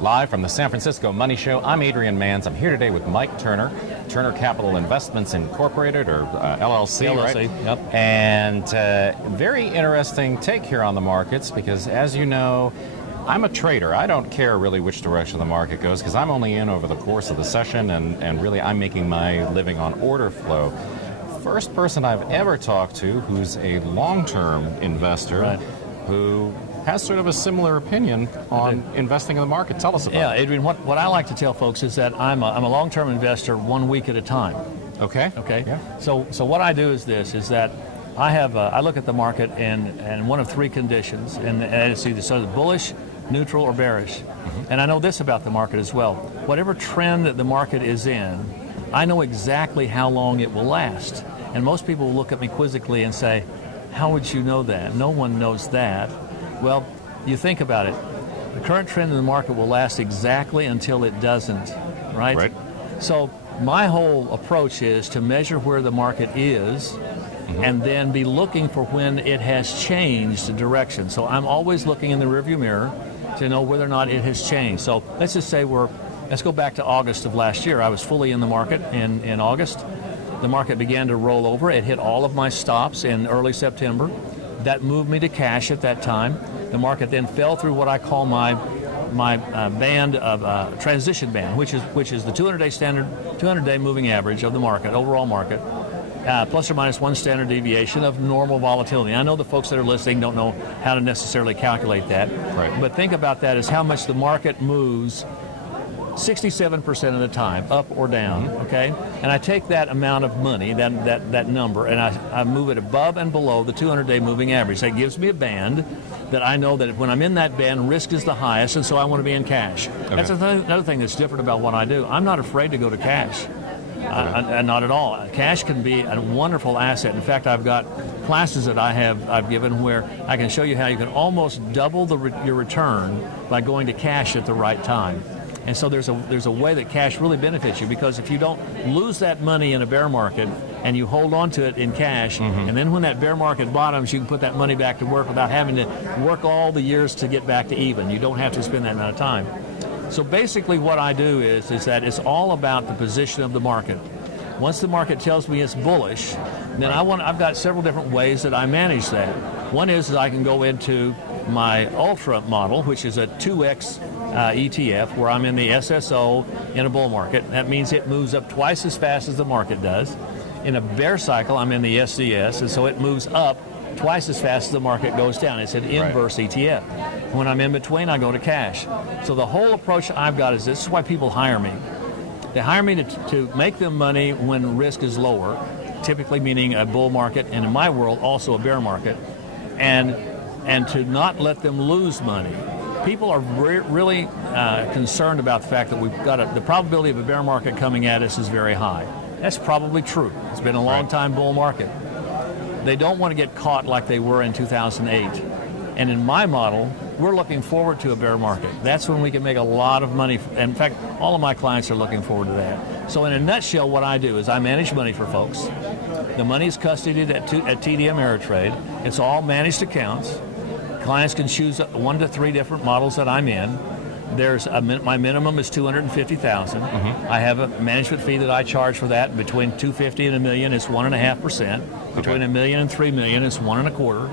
Live from the San Francisco Money Show, I'm Adrian Manns. I'm here today with Mike Turner, Turner Capital Investments Incorporated, or LLC, right? Yep. And very interesting take here on the markets because, as you know, I'm a trader. I don't care really which direction the market goes because I'm only in over the course of the session, and really I'm making my living on order flow. First person I've ever talked to who's a long-term investor, right, who has sort of a similar opinion on investing in the market. Tell us about it. Yeah, Adrian, what I like to tell folks is that I'm a long-term investor 1 week at a time. Okay. Okay. Yeah. So what I do is this, is that I look at the market and one of three conditions, and it's either sort of bullish, neutral, or bearish. Mm-hmm. And I know this about the market as well. Whatever trend that the market is in, I know exactly how long it will last. And most people will look at me quizzically and say, how would you know that? No one knows that. Well, you think about it. The current trend in the market will last exactly until it doesn't, right? Right. So my whole approach is to measure where the market is, mm-hmm, and then be looking for when it has changed direction. So I'm always looking in the rearview mirror to know whether or not it has changed. So let's just say let's go back to August of last year. I was fully in the market in August. The market began to roll over. It hit all of my stops in early September. That moved me to cash at that time. The market then fell through what I call my band of transition band, which is the 200-day standard, 200-day moving average of the market, overall market, plus or minus one standard deviation of normal volatility. I know the folks that are listening don't know how to necessarily calculate that, right, but think about that as how much the market moves 67% of the time, up or down, okay? And I take that amount of money, that number, and I move it above and below the 200-day moving average. That gives me a band that I know that when I'm in that band, risk is the highest, and so I want to be in cash. Okay. That's another thing that's different about what I do. I'm not afraid to go to cash. Not at all. Cash can be a wonderful asset. In fact, I've got classes that I've given where I can show you how you can almost double your return by going to cash at the right time. And so there's a way that cash really benefits you, because if you don't lose that money in a bear market and you hold on to it in cash, mm-hmm, and then when that bear market bottoms, you can put that money back to work without having to work all the years to get back to even. You don't have to spend that amount of time. So basically what I do is that it's all about the position of the market. Once the market tells me it's bullish, then I've got several different ways that I manage that. One is I can go into my Ultra model, which is a 2X ETF, where I'm in the SSO in a bull market. That means it moves up twice as fast as the market does. In a bear cycle, I'm in the SDS, and so it moves up twice as fast as the market goes down. It's an inverse ETF. When I'm in between, I go to cash. So the whole approach I've got is this is why people hire me. They hire me to make them money when risk is lower, typically meaning a bull market, and in my world, also a bear market, and to not let them lose money. People are really concerned about the fact that we've got the probability of a bear market coming at us is very high. That's probably true. It's been a long time bull market. They don't want to get caught like they were in 2008. And in my model, we're looking forward to a bear market. That's when we can make a lot of money. In fact, all of my clients are looking forward to that. So in a nutshell, what I do is I manage money for folks. The money is custodied at TD Ameritrade. It's all managed accounts. Clients can choose 1 to 3 different models that I'm in. My minimum is $250,000. Mm-hmm. I have a management fee that I charge for that. Between $250,000 and $1 million, it's 1.5%. Between $1 million and $3 million, it's 1.25%.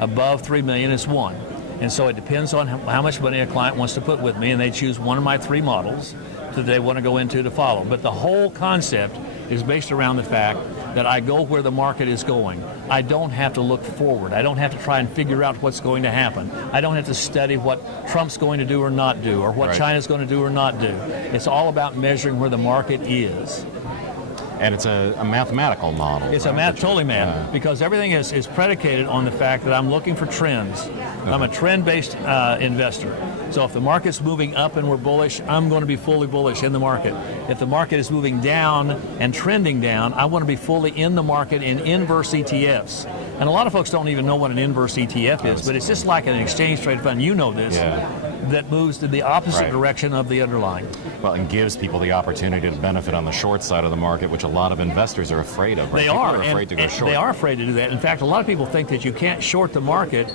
Above $3 million, it's 1%. And so it depends on how much money a client wants to put with me, and they choose one of my 3 models that they want to go into to follow. But the whole concept is based around the fact that I go where the market is going. I don't have to look forward. I don't have to try and figure out what's going to happen. I don't have to study what Trump's going to do or not do, or what China's going to do or not do. It's all about measuring where the market is. And it's a mathematical model. It's totally math, because everything is predicated on the fact that I'm looking for trends. Okay. I'm a trend-based investor. So if the market's moving up and we're bullish, I'm going to be fully bullish in the market. If the market is moving down and trending down, I want to be fully in the market in inverse ETFs. And a lot of folks don't even know what an inverse ETF is, but it's just like an exchange trade fund. You know this. That moves in the opposite direction of the underlying. Well, and gives people the opportunity to benefit on the short side of the market, which a lot of investors are afraid of. Right? They are afraid to go short. They are afraid to do that. In fact, a lot of people think that you can't short the market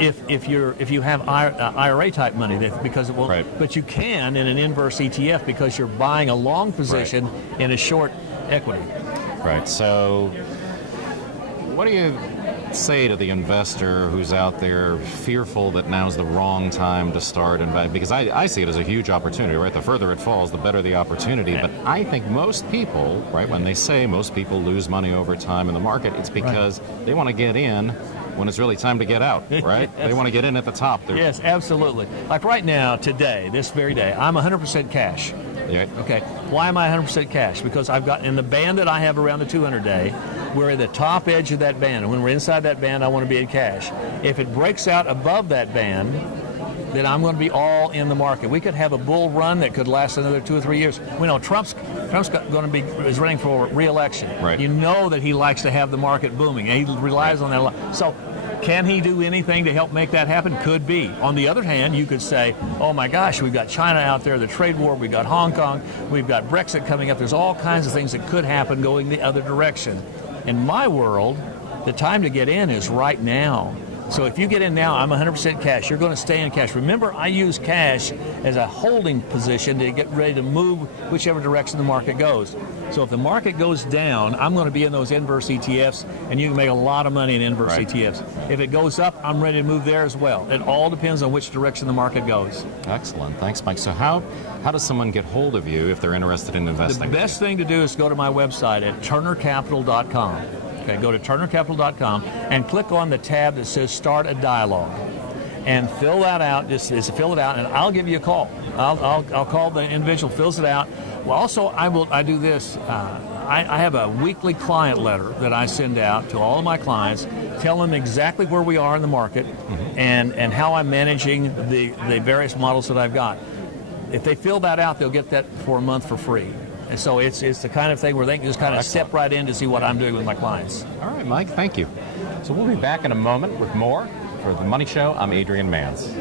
if you have IRA type money, because it will. Right. But you can in an inverse ETF because you're buying a long position in a short equity. Right. So, what do you say to the investor who's out there fearful that now's the wrong time to start investing? Because I see it as a huge opportunity, right? The further it falls, the better the opportunity. But I think most people, right, when they say most people lose money over time in the market, it's because they want to get in when it's really time to get out, right? They want to get in at the top. Yes, absolutely. Like right now, today, this very day, I'm 100% cash. Yeah. Okay. Why am I 100% cash? Because I've got, in the band that I have around the 200-day, we're at the top edge of that band. And when we're inside that band, I want to be in cash. If it breaks out above that band, then I'm going to be all in the market. We could have a bull run that could last another 2 or 3 years. We know Trump's going to is running for re-election. Right. You know that he likes to have the market booming, and he relies on that a lot. So can he do anything to help make that happen? Could be. On the other hand, you could say, oh my gosh, we've got China out there, the trade war, we've got Hong Kong, we've got Brexit coming up. There's all kinds of things that could happen going the other direction. In my world, the time to get in is right now. So if you get in now, I'm 100% cash. You're going to stay in cash. Remember, I use cash as a holding position to get ready to move whichever direction the market goes. So if the market goes down, I'm going to be in those inverse ETFs, and you can make a lot of money in inverse ETFs. If it goes up, I'm ready to move there as well. It all depends on which direction the market goes. Excellent. Thanks, Mike. So how does someone get hold of you if they're interested in investing? The best thing to do is go to my website at turnercapital.com. Okay, go to turnercapital.com and click on the tab that says Start a Dialogue, and fill that out. Just fill it out, and I'll give you a call. I'll call the individual, fills it out. Well, also I do this. I have a weekly client letter that I send out to all of my clients, tell them exactly where we are in the market, and how I'm managing the various models that I've got. If they fill that out, they'll get that for a month for free. And so it's the kind of thing where they can just kind of step right in to see what I'm doing with my clients. All right, Mike, thank you. So we'll be back in a moment with more. For the Money Show, I'm Adrian Manns.